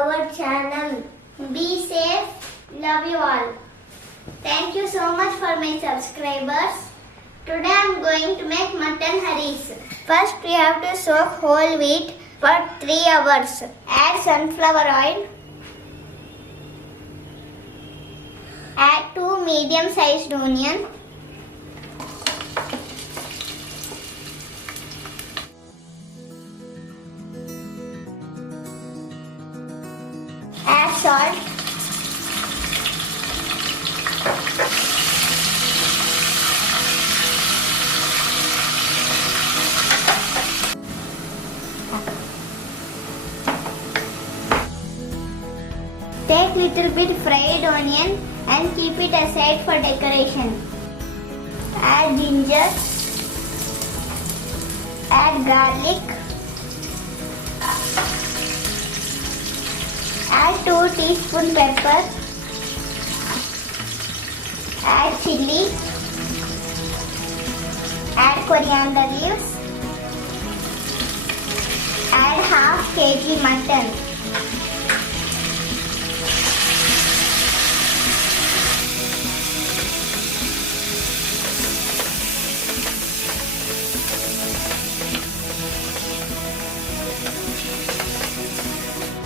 our channel. Be safe. Love you all. Thank you so much for my subscribers. Today I am going to make mutton harees. First we have to soak whole wheat for 3 hours. Add sunflower oil. Add 2 medium-sized onions. Add salt. Take little bit fried onion and keep it aside for decoration. Add ginger. Add garlic. Add 2 teaspoon pepper. Add chili. Add coriander leaves. Add half kg mutton.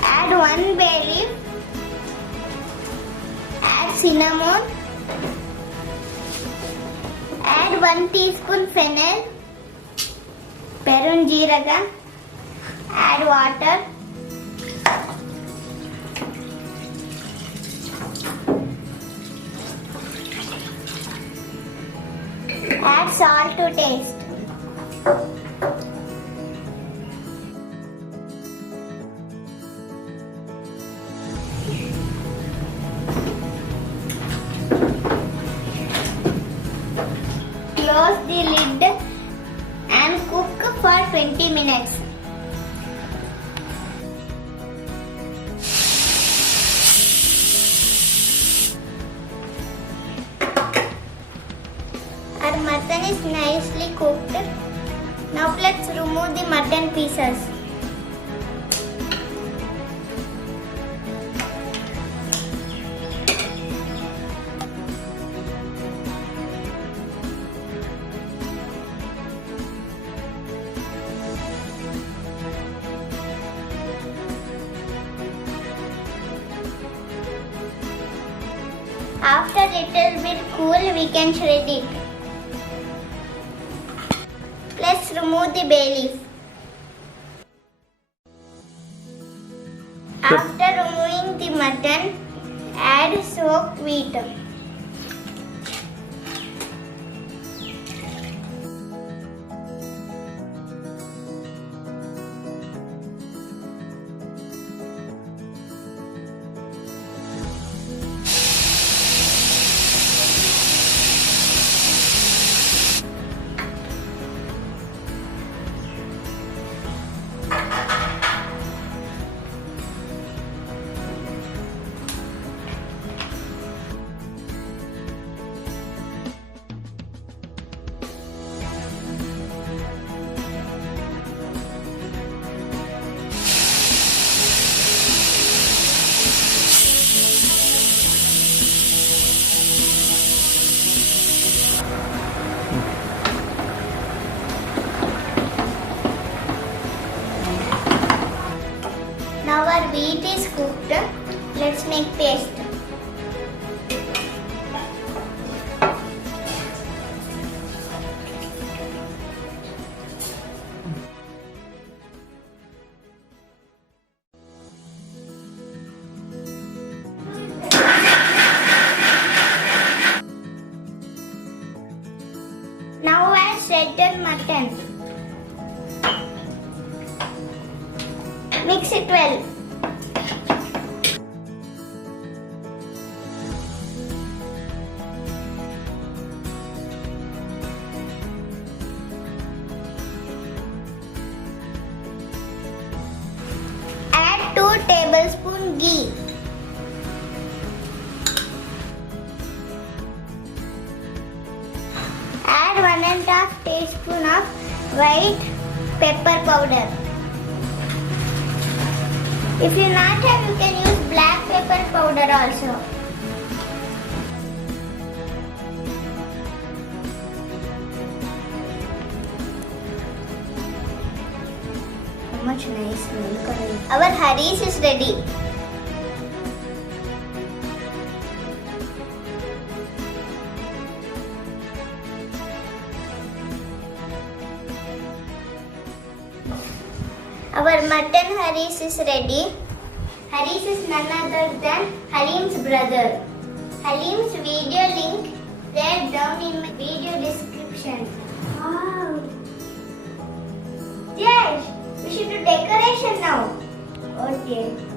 Add 1 bay leaf. Add cinnamon. Add 1 teaspoon fennel. Perunjeeraga. Add water. Add salt to taste. Close the lid and cook for 20 minutes. Our mutton is nicely cooked. Now let's remove the mutton pieces. After little bit cool, we can shred it. Let's remove the bay leaf. After removing the mutton, add soaked wheat. Now our wheat is cooked. Let's make paste. Now add shredded mutton. Mix it well. Add 2 tablespoons ghee. Add 1.5 teaspoon of white pepper powder. If you not have, you can use black pepper powder also. How much nice milk. Our harees is ready. Our mutton harees is ready. Harees is none other than Halim's brother. Halim's video link there down in my video description. Wow! Yes, we should do decoration now. Okay.